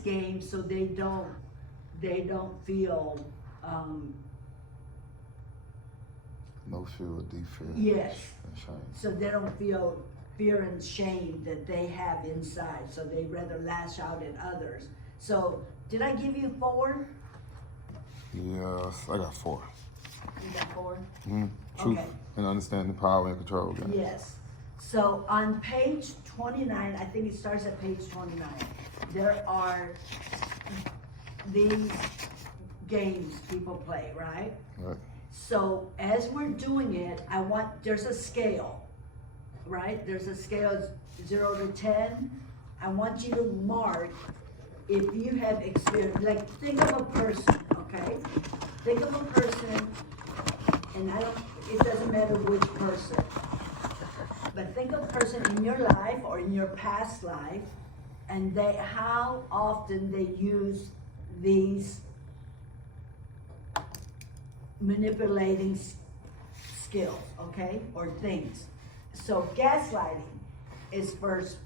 game so they don't feel no fear or deep fear. yes. And shame. So they don't feel fear and shame that they have inside. So they rather lash out at others. So did I give you 4? Yes, I got 4. You got 4? Truth Okay. and understanding, power and control. Guys. Yes. So on page 29, I think it starts at page 29, there are these games people play, right? Right. So as we're doing it, there's a scale, right? There's a scale 0 to 10. I want you to mark if you have experience, like think of a person, okay? Think of a person, and it doesn't matter which person, but think of a person in your life or in your past life, and how often they use these manipulating skills, okay, or things. So gaslighting is first.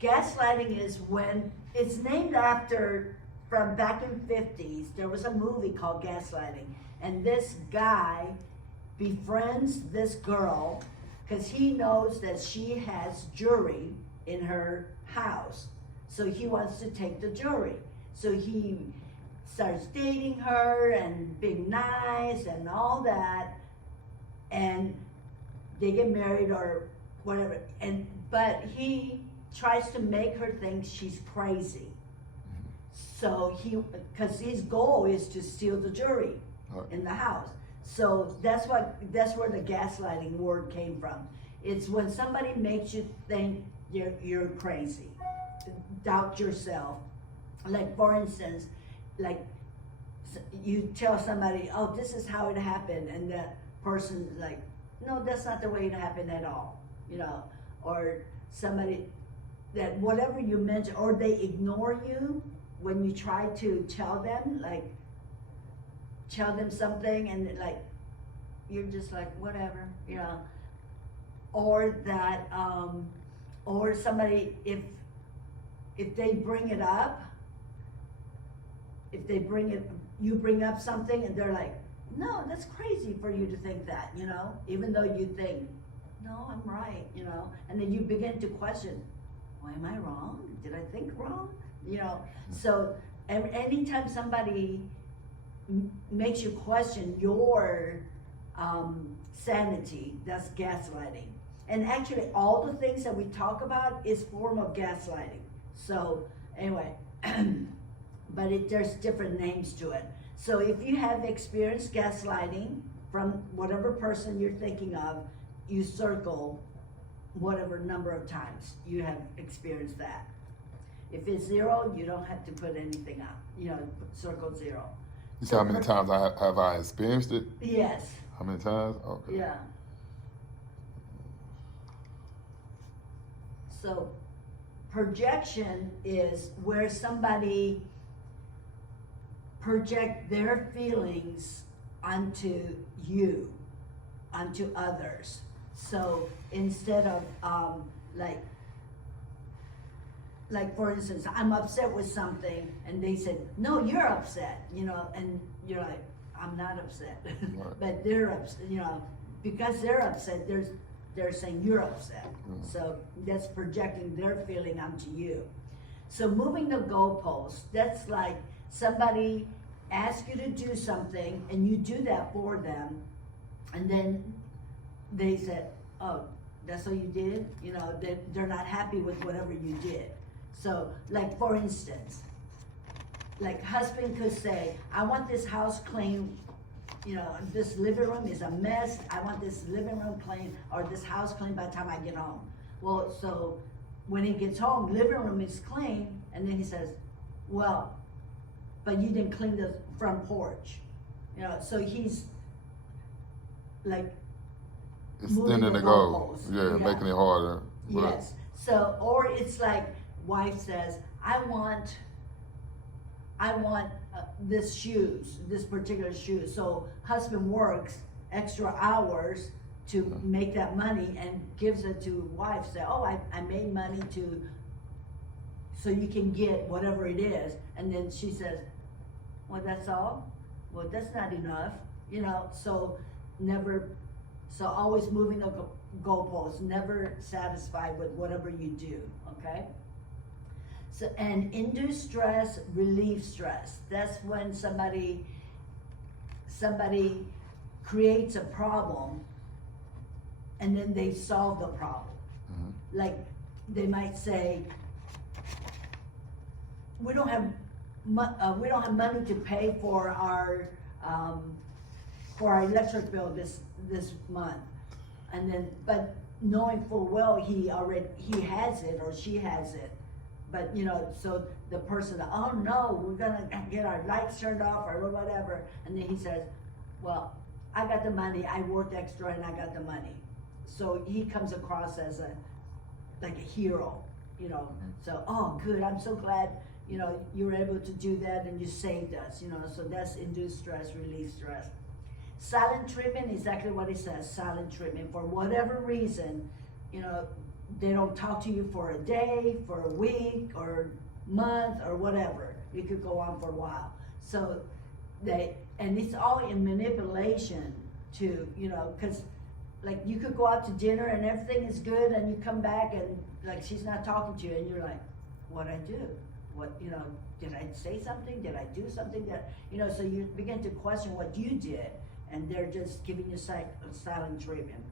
Gaslighting is when it's named after, from back in 50s, there was a movie called Gaslighting, and this guy befriends this girl because he knows that she has jewelry in her house, so he wants to take the jewelry. So he starts dating her and being nice and all that, and they get married or whatever. But he tries to make her think she's crazy. So because his goal is to steal the jewelry in the house. So that's where the gaslighting word came from. It's when somebody makes you think you're crazy, doubt yourself. Like for instance, like you tell somebody, oh, this is how it happened, and that person's like, no, that's not the way it happened at all, or somebody that whatever you mention, or they ignore you when you try to tell them something, and like you're just like whatever, or that or somebody, if they bring it up, you bring up something and they're like, no, that's crazy for you to think that, even though you think, no, I'm right, and then you begin to question, well, am I wrong? Did I think wrong? So anytime somebody makes you question your sanity, that's gaslighting. And actually all the things that we talk about is form of gaslighting. So anyway, but there's different names to it. So if you have experienced gaslighting from whatever person you're thinking of, you circle whatever number of times you have experienced that. If it's 0, you don't have to put anything up. Circle 0. You see how many times have I experienced it? Yes. How many times? Okay. Yeah. So projection is where somebody project their feelings onto you, onto others. So instead of like for instance, I'm upset with something, and they said, no, you're upset, and you're like, I'm not upset. Right. But they're upset, because they're upset, they're saying you're upset. So that's projecting their feeling onto you. So moving the goalpost, that's like somebody asks you to do something and you do that for them, and then they said, oh, that's what you did? They're not happy with whatever you did. So like for instance, like husband could say, I want this house clean, this living room is a mess, I want this living room clean, or this house clean by the time I get home. Well, so when he gets home, living room is clean, and then he says, well, but you didn't clean the front porch. So he's like extending the goal. Yeah, making it harder. Yes. So, or it's like wife says, I want this particular shoe. So husband works extra hours to make that money and gives it to wife. Say, oh, I made money to so you can get whatever it is. And then she says, well, that's all? Well, that's not enough, you know, so always moving the goalposts, never satisfied with whatever you do, okay? So, and induce stress, relieve stress. That's when somebody creates a problem and then they solve the problem. Mm-hmm. Like, they might say, we don't have money to pay for our electric bill this month, and then, but knowing full well he has it or she has it, but you know, so the person, oh no, we're gonna get our lights turned off or whatever, and then he says, well, I got the money, I worked extra and I got the money, so he comes across as like a hero, you know. Mm-hmm. So, oh good, I'm so glad, you know, you were able to do that and you saved us, you know, so that's induce stress, relieve stress. Silent treatment, exactly what it says, silent treatment. For whatever reason, you know, they don't talk to you for a day, for a week, or month, or whatever. It could go on for a while. So and it's all in manipulation too, you know, because like you could go out to dinner and everything is good and you come back and like she's not talking to you and you're like, what'd I do? What, you know, did I say something? Did I do something that, you know, so you begin to question what you did and they're just giving you silent treatment.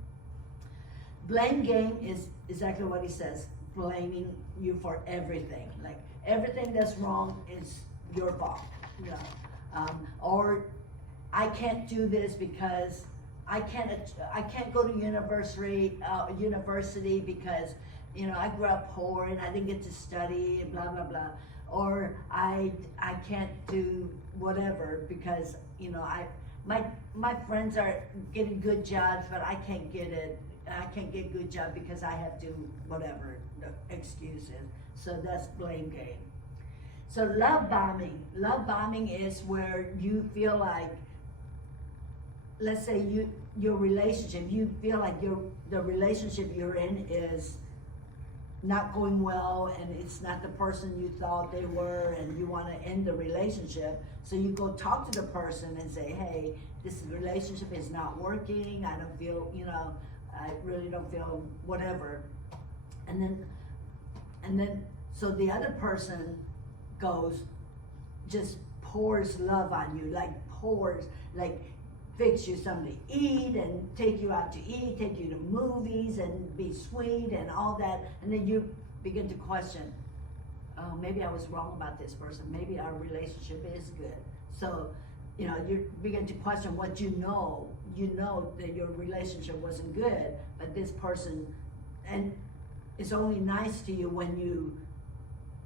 Blame game is exactly what he says, blaming you for everything. Like everything that's wrong is your fault, you know. Or I can't do this because I can't go to university because, you know, I grew up poor and I didn't get to study and blah, blah, blah. Or I can't do whatever because, you know, my friends are getting good jobs, but I can't get good job because I have to whatever the excuse is. So that's blame game. So love bombing is where you feel like, let's say your relationship, you feel like the relationship you're in is not going well and it's not the person you thought they were and you want to end the relationship. So you go talk to the person and say, hey, this relationship is not working. I don't feel, you know, I really don't feel whatever. And then, so the other person goes, just pours love on you, like fix you something to eat and take you out to eat, take you to movies and be sweet and all that. And then you begin to question, oh, maybe I was wrong about this person. Maybe our relationship is good. So, you know, you begin to question what you know that your relationship wasn't good, but this person, and it's only nice to you when you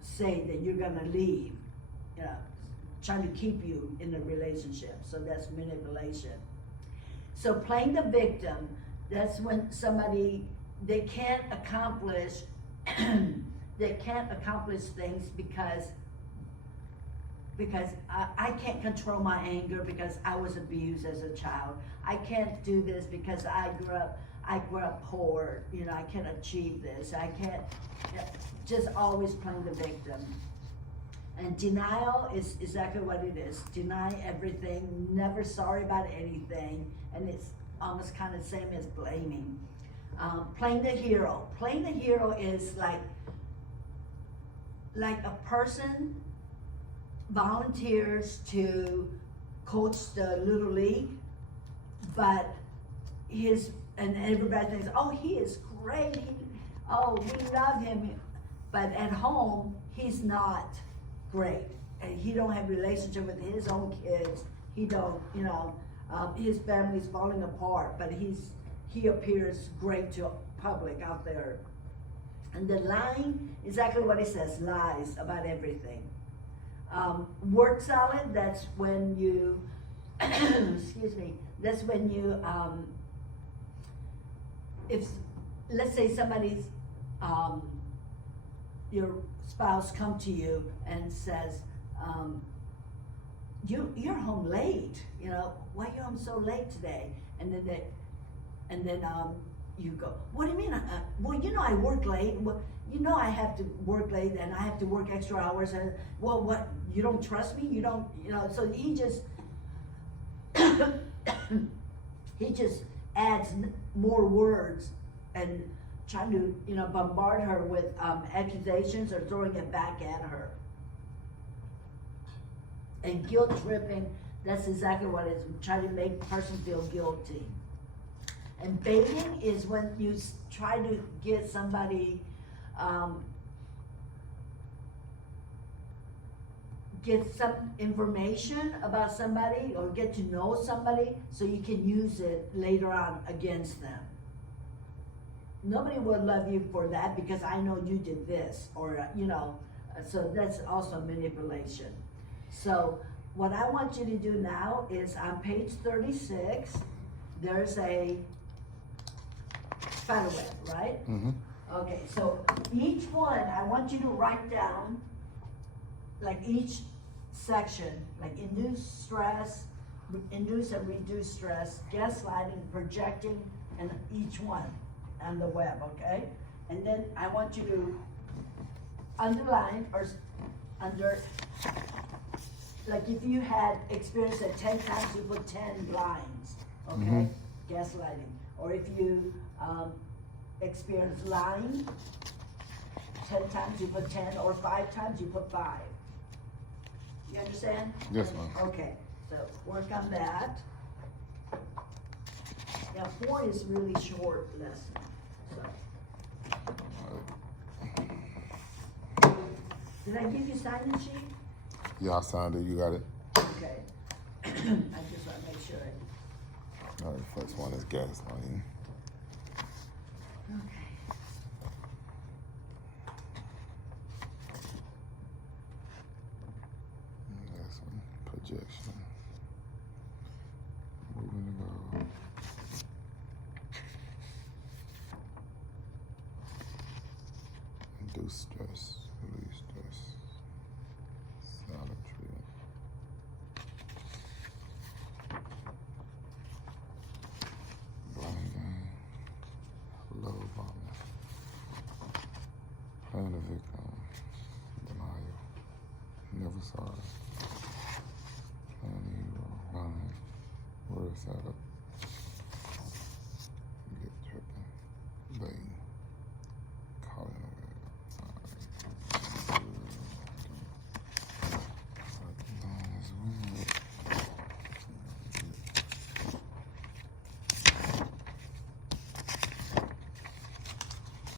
say that you're gonna leave, you know, trying to keep you in the relationship. So that's manipulation. So playing the victim, that's when somebody, they can't accomplish things because I can't control my anger because I was abused as a child. I can't do this because I grew up poor, you know, I can't achieve this. I can't, just always playing the victim. And denial is exactly what it is. Deny everything, never sorry about anything, and it's almost kind of the same as blaming. Playing the hero. Playing the hero is like a person volunteers to coach the Little League, but and everybody thinks, oh, he is great, we love him, but at home, he's not great, and he don't have relationship with his own kids, he don't, you know, his family's falling apart, but he appears great to public out there. And the lying, exactly what it says, lies about everything. Word salad, that's when you, excuse me, that's when you, if, let's say somebody's, your spouse come to you and says, you're home late, you know, why are you home so late today? And then you go, what do you mean? Well, you know, I work late. Well, you know, I have to work late and I have to work extra hours. And well, what? You don't trust me? You don't, you know? So he just, he just adds more words and trying to, you know, bombard her with accusations or throwing it back at her. And guilt tripping, that's exactly what it is. Trying to make a person feel guilty. And baiting is when you try to get somebody, get some information about somebody or get to know somebody so you can use it later on against them. Nobody will love you for that because I know you did this, or, you know, so that's also manipulation. So what I want you to do now is on page 36, there's a spider web, right? Mm-hmm. Okay, so each one, I want you to write down, like each section, like induce stress, induce and reduce stress, gaslighting, projecting, and each one on the web, okay? And then I want you to underline or under, like if you had experienced it 10 times, you put 10 lines, okay? Mm-hmm. Gaslighting. Or if you experience lying 10 times, you put 10, or 5 times, you put 5. You understand? Yes, ma'am. Okay, so work on that. Now 4 is really short lesson, so. Did I give you sign-in sheet? Yeah, I signed it. You got it. Okay. I just want to make sure. All right, first one is gaslighting. Okay. Next one, projection. Moving to go. Induce stress, release stress. Silent treatment. Blame game. Love bombing. Playing the victim. Denial. Never sorry.